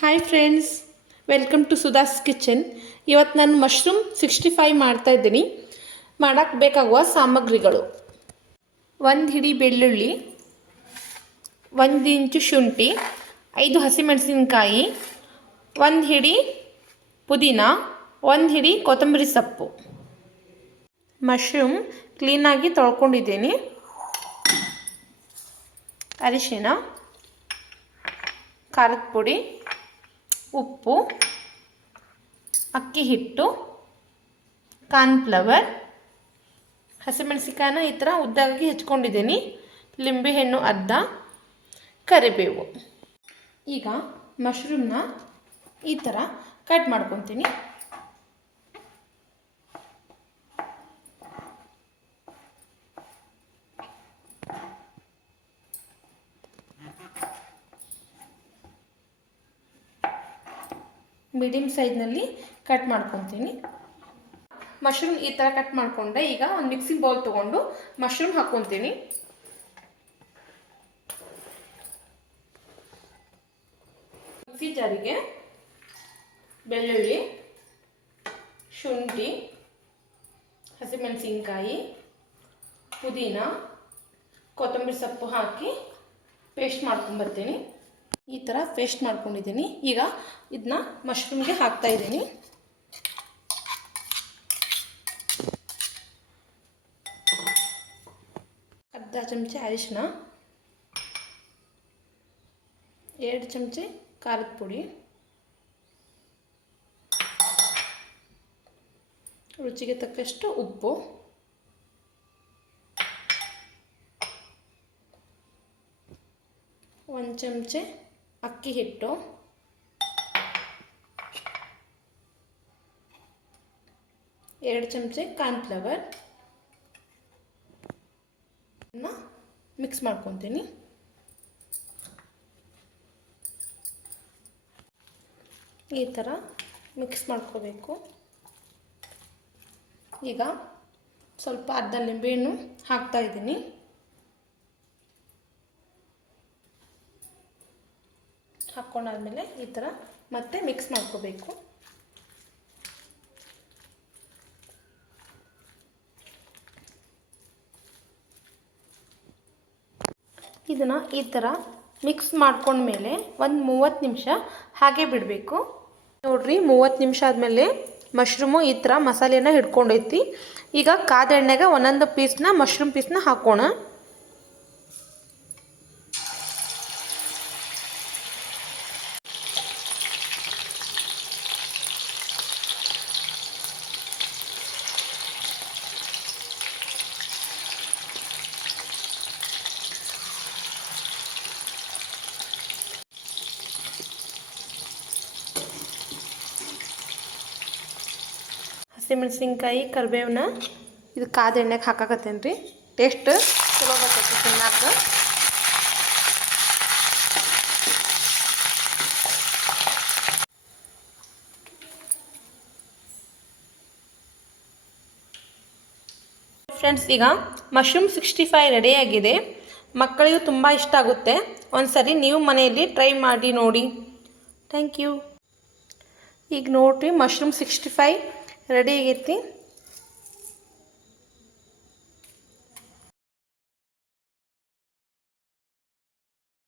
Hi friends welcome to Sudha's kitchen ಇವತ್ತು ನಾನು mushroom sixty five ಮಾಡ್ತಾಯಿದ್ದೀನಿ ಮಾಡೋಕ್ಕೆ ಬೇಕಾಗುವ ಸಾಮಗ್ರಿಗಳು. ಒಂದು ಹಿಡಿ ಬೆಳ್ಳುಳ್ಳಿ, ಒಂದು ಇಂಚು ಶುಂಠಿ, ಐದು ಹಸಿಮೆಣಸಿನ್ಕಾಯಿ, ಒಂದು ಹಿಡಿ ಪುದೀನ, ಒಂದು ಹಿಡಿ ಕೊತ್ತಂಬರಿ ಸೊಪ್ಪು. ಮಶ್ರೂಮ್ ಕ್ಲೀನಾಗಿ ತೊಳ್ಕೊಂಡಿದ್ದೀನಿ. ಅರಿಶಿನ, ಖಾರದ ಪುಡಿ ಉಪ್ಪು, ಅಕ್ಕಿ ಹಿಟ್ಟು, ಕಾರ್ನ್ಫ್ಲವರ್ ಹಸಿಮೆಣಸಿಕಾಯನ್ನ ಈ ಥರ ಉದ್ದಾಗಿ ಹೆಚ್ಕೊಂಡಿದ್ದೀನಿ. ಲಿಂಬೆಹಣ್ಣು ಅರ್ಧ, ಕರಿಬೇವು. ಈಗ ಮಶ್ರೂಮ್ನ ಈ ಥರ ಕಟ್ ಮಾಡ್ಕೊತೀನಿ. ಮೀಡಿಯಮ್ ಸೈಜ್ನಲ್ಲಿ ಕಟ್ ಮಾಡ್ಕೊತೀನಿ. ಮಶ್ರೂಮ್ ಈ ಥರ ಕಟ್ ಮಾಡಿಕೊಂಡೆ. ಈಗ ಒಂದು ಮಿಕ್ಸಿಂಗ್ ಬೌಲ್ ತೊಗೊಂಡು ಮಶ್ರೂಮ್ ಹಾಕ್ಕೊತೀನಿ. ಮಿಕ್ಸಿ ಜಾರಿಗೆ ಬೆಳ್ಳುಳ್ಳಿ, ಶುಂಠಿ, ಹಸಿಮೆಣಸಿನ್ಕಾಯಿ, ಪುದೀನ, ಕೊತ್ತಂಬರಿ ಸೊಪ್ಪು ಹಾಕಿ ಪೇಸ್ಟ್ ಮಾಡ್ಕೊಂಬರ್ತೀನಿ. ಈ ಥರ ಪೇಸ್ಟ್ ಮಾಡ್ಕೊಂಡಿದ್ದೀನಿ. ಈಗ ಇದನ್ನ ಮಶ್ರೂಮ್ಗೆ ಹಾಕ್ತಾ ಇದ್ದೀನಿ. ಅರ್ಧ ಚಮಚ ಅರಿಶಿನ ಎರಡು ಚಮಚೆ ಖಾರದ ಪುಡಿ, ರುಚಿಗೆ ತಕ್ಕಷ್ಟು ಉಪ್ಪು, ಒಂದು ಚಮಚೆ ಅಕ್ಕಿ ಹಿಟ್ಟು. ಎರಡು ಚಮಚೆ ಕಾರ್ನ್ಫ್ಲವರ್. ಮಿಕ್ಸ್ ಮಾಡ್ಕೊತೀನಿ. ಈ ಥರ ಮಿಕ್ಸ್ ಮಾಡ್ಕೋಬೇಕು. ಈಗ ಸ್ವಲ್ಪ ಅರ್ಧ ನಿಂಬೆಹಣ್ಣು ಹಾಕ್ತಾ ಇದ್ದೀನಿ. ಹಾಕ್ಕೊಂಡಾದ್ಮೇಲೆ ಈ ಥರ ಮತ್ತೆ ಮಿಕ್ಸ್ ಮಾಡ್ಕೋಬೇಕು. ಇದನ್ನು ಈ ಥರ ಮಿಕ್ಸ್ ಮಾಡ್ಕೊಂಡ್ಮೇಲೆ ಒಂದು ಮೂವತ್ತು ನಿಮಿಷ ಹಾಗೆ ಬಿಡಬೇಕು. ನೋಡ್ರಿ, ಮೂವತ್ತು ನಿಮಿಷ ಆದಮೇಲೆ ಮಶ್ರೂಮು ಈ ಥರ ಮಸಾಲೆನ ಹಿಡ್ಕೊಂಡೈತಿ. ಈಗ ಕಾದ ಎಣ್ಣೆಗೆ ಒಂದೊಂದು ಪೀಸ್ನ ಮಶ್ರೂಮ್ ಪೀಸ್ನ ಹಾಕೋಣ. ಹಸಿಮೆಣಸಿನ್ಕಾಯಿ ಕರಿಬೇವನ್ನ ಇದು ಕಾದ ಎಣ್ಣೆಗೆ ಹಾಕಾಕತ್ತೇನೆ ರೀ ಟೇಸ್ಟ್ ಚಲೋ ಬರ್ತೈತಿ ತಿನ್ನಾಕ. ಫ್ರೆಂಡ್ಸ್ ಈಗ ಮಶ್ರೂಮ್ ಸಿಕ್ಸ್ಟಿ ಫೈವ್ ರೆಡಿಯಾಗಿದೆ ಮಕ್ಕಳಿಗೂ ತುಂಬ ಇಷ್ಟ ಆಗುತ್ತೆ. ಒಂದು ಸರಿ ನೀವು ಮನೆಯಲ್ಲಿ ಟ್ರೈ ಮಾಡಿ ನೋಡಿ. ಥ್ಯಾಂಕ್ ಯು ಈಗ ನೋಡಿರಿ ಮಶ್ರೂಮ್ ಸಿಕ್ಸ್ಟಿ ಫೈ ರೆಡಿ ಆಗೈತಿ